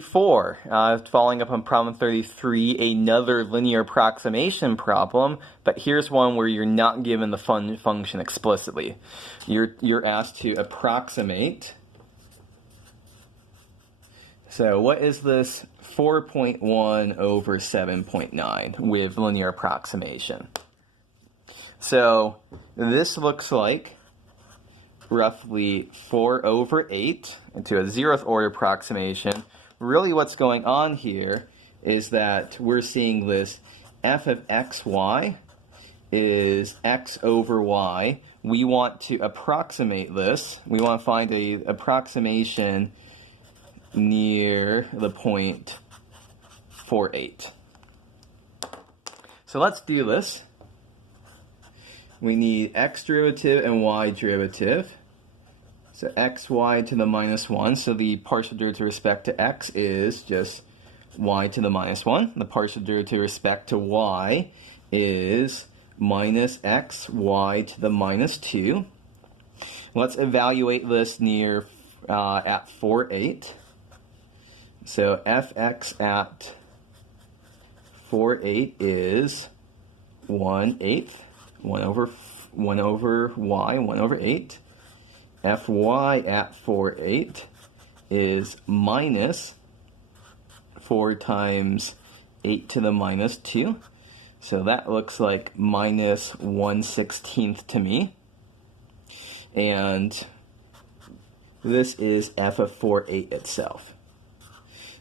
34, following up on problem 33, another linear approximation problem, but here's one where you're not given the function explicitly. You're asked to approximate. So what is this 4.1 over 7.9 with linear approximation? So this looks like roughly 4 over 8 into a 0th order approximation. Really what's going on here is that we're seeing this f of xy is x over y. We want to approximate this. We want to find an approximation near the point 4, 8. So let's do this. We need x derivative and y derivative. So xy to the minus 1, so the partial derivative with respect to x is just y to the minus 1. The partial derivative with respect to y is minus x y to the minus 2. Let's evaluate this near at 4, 8. So fx at 4, 8 is 1/8, 1 over y, 1 over 8. Fy at 4, 8 is minus 4 times 8 to the minus 2. So that looks like minus 1/16 to me. And this is f of 4, 8 itself.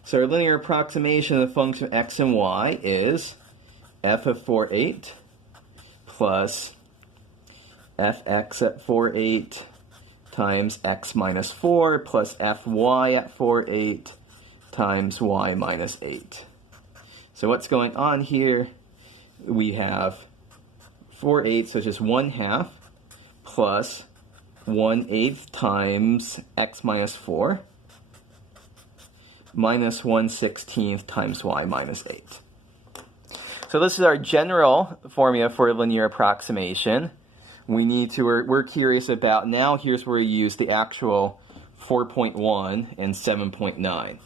So our linear approximation of the function of x and y is f of 4, 8 plus fx at 4, 8 times x minus 4 plus fy at 4, 8 times y minus 8. So what's going on here? We have 4, 8, so it's just 1/2 plus 1/8 times x minus 4 minus 1/16 times y minus 8. So this is our general formula for a linear approximation. We're curious about, now here's where we use the actual 4.1 and 7.9.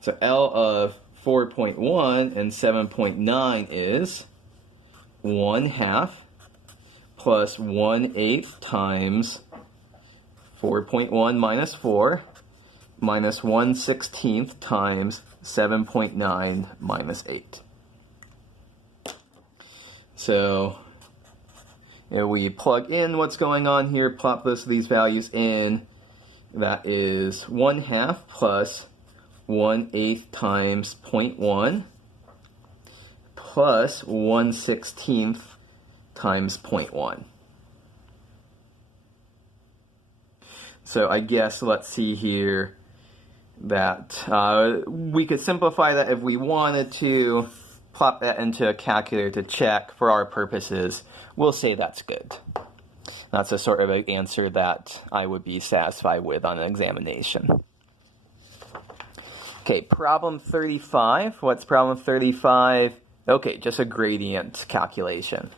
So L of 4.1 and 7.9 is 1/2 plus 1/8 times 4.1 minus 4 minus 1/16 times 7.9 minus 8. So we plug in what's going on here, plop these values in. That is 1/2 plus 1/8 times 0.1 plus 1/16 times 0.1. So I guess, let's see here, that we could simplify that if we wanted to, plop that into a calculator to check. For our purposes, we'll say that's good. That's a sort of an answer that I would be satisfied with on an examination. Okay, problem 35. What's problem 35? Okay, just a gradient calculation.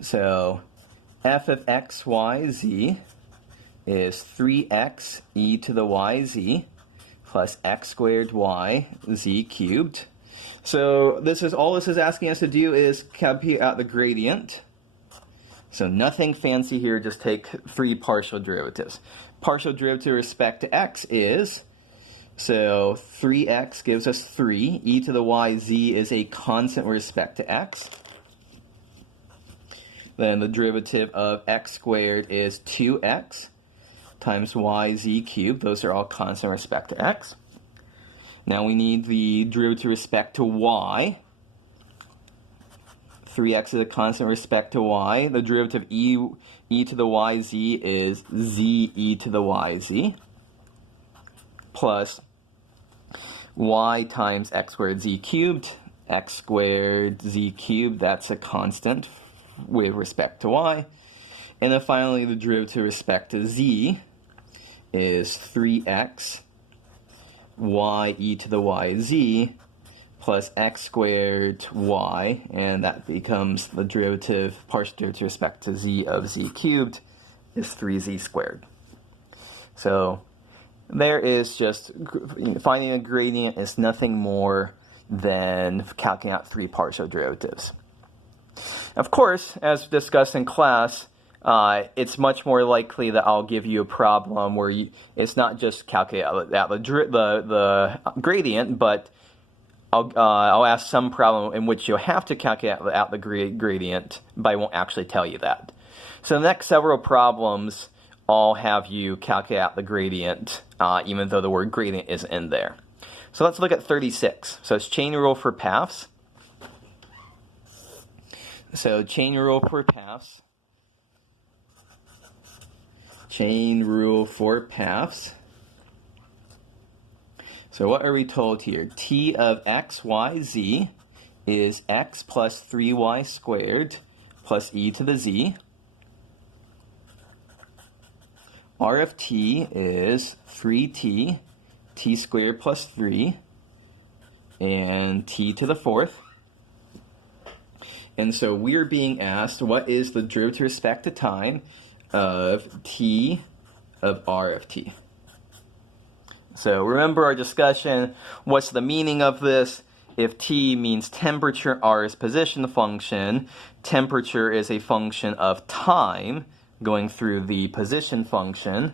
So f of x, y, z is 3x e to the yz plus x squared y z cubed. So all this is asking us to do is compute out the gradient. So nothing fancy here, just take 3 partial derivatives. Partial derivative with respect to x is, so 3x gives us 3, e to the yz is a constant with respect to x. Then the derivative of x squared is 2x times yz cubed. Those are all constant with respect to x. Now we need the derivative with respect to y. 3x is a constant with respect to y. The derivative e to the yz is z e to the yz plus y times x squared z cubed. X squared z cubed, that's a constant with respect to y. And then finally the derivative with respect to z is 3x y e to the yz plus x squared y, and that becomes the derivative, partial derivative with respect to z of z cubed is 3z squared. So there is just, finding a gradient is nothing more than calculating out 3 partial derivatives. Of course, as discussed in class, it's much more likely that I'll give you a problem where it's not just calculate out the gradient, but I'll ask some problem in which you'll have to calculate out the gradient, but I won't actually tell you that. So the next several problems all have you calculate out the gradient, even though the word gradient isn't in there. So let's look at 36. So it's chain rule for paths. So chain rule for paths. Chain rule for paths. So what are we told here? T of x, y, z is x plus 3y squared plus e to the z. R of t is 3t, t squared plus 3, and t to the 4th. And so we're being asked, what is the derivative with respect to time of t of r of t? So remember our discussion. What's the meaning of this? If t means temperature, r is position function, temperature is a function of time going through the position function.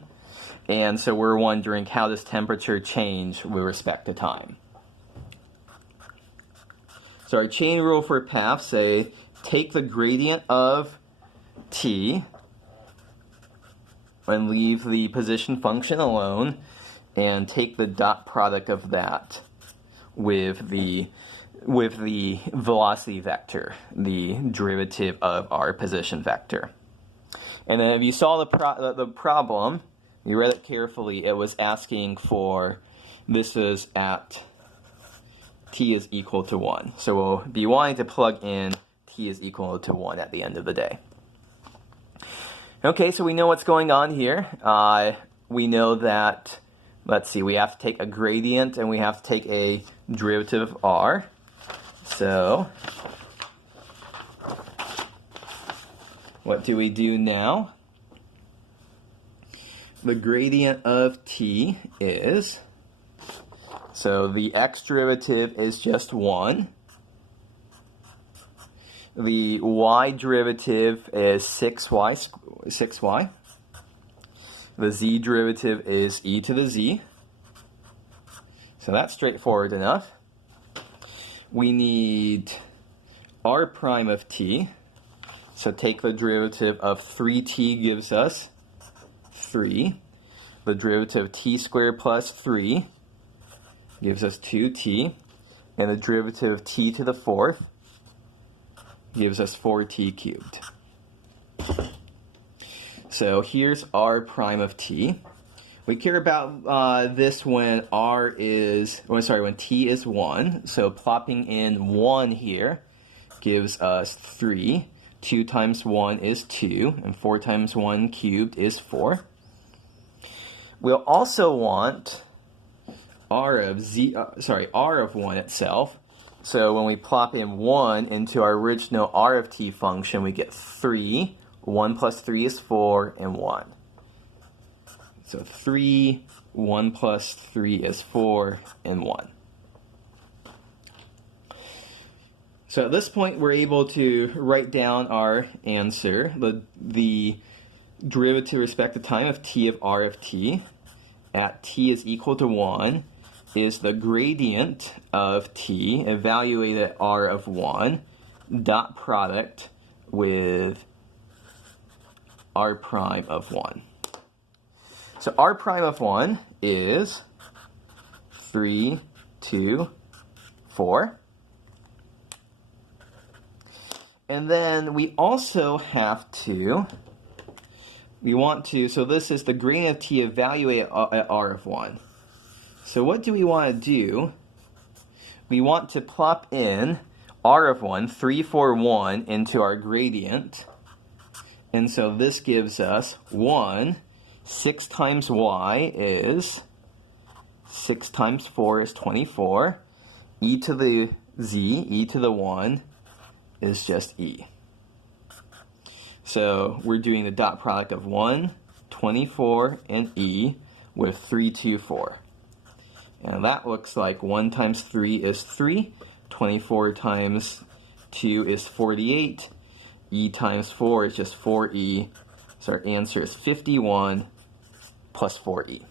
And so we're wondering, how does temperature change with respect to time? So our chain rule for paths say, take the gradient of t and leave the position function alone, and take the dot product of that with the velocity vector, the derivative of our position vector. And then if you saw the problem, you read it carefully, it was asking for, this is at t is equal to 1. So we'll be wanting to plug in t is equal to 1 at the end of the day. Okay, so we know what's going on here. We know that, let's see, we have to take a gradient and we have to take a derivative of r. So what do we do now? The gradient of t is, so the x derivative is just 1. The y derivative is 6y. The z derivative is e to the z. So that's straightforward enough. We need r prime of t. So take the derivative of 3t gives us 3. The derivative of t squared plus 3 gives us 2t. And the derivative of t to the 4th gives us 4t cubed. So here's r prime of t. We care about this when when t is 1. So plopping in 1 here gives us 3. 2 times 1 is 2, and 4 times 1 cubed is 4. We'll also want r of 1 itself. So when we plop in 1 into our original r of t function, we get 3. 1 plus 3 is 4, and 1. So 3, 1 plus 3 is 4, and 1. So at this point, we're able to write down our answer. The derivative with respect to time of t of r of t at t is equal to 1 is the gradient of t evaluated at r of 1 dot product with r prime of 1. So r prime of 1 is 3, 2, 4. And then we also have to, so this is the gradient of t evaluated at r of 1. So what do we want to do? We want to plop in r of 1, 3, 4, 1, into our gradient. And so this gives us 1. 6 times y is, 6 times 4 is 24. E to the z, e to the 1 is just e. So we're doing the dot product of 1, 24, and e. with 3, 2, 4. And that looks like 1 times 3 is 3, 24 times 2 is 48, e times 4 is just 4e, so our answer is 51 plus 4e.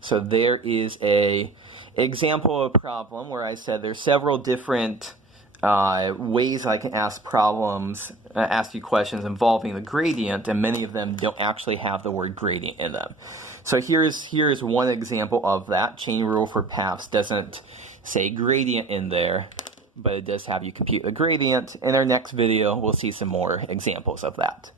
So there is a example of a problem where I said there's several different ways I can ask problems, ask you questions involving the gradient, and many of them don't actually have the word gradient in them. So here's one example of that. Chain rule for paths doesn't say gradient in there, but it does have you compute the gradient. In our next video, we'll see some more examples of that.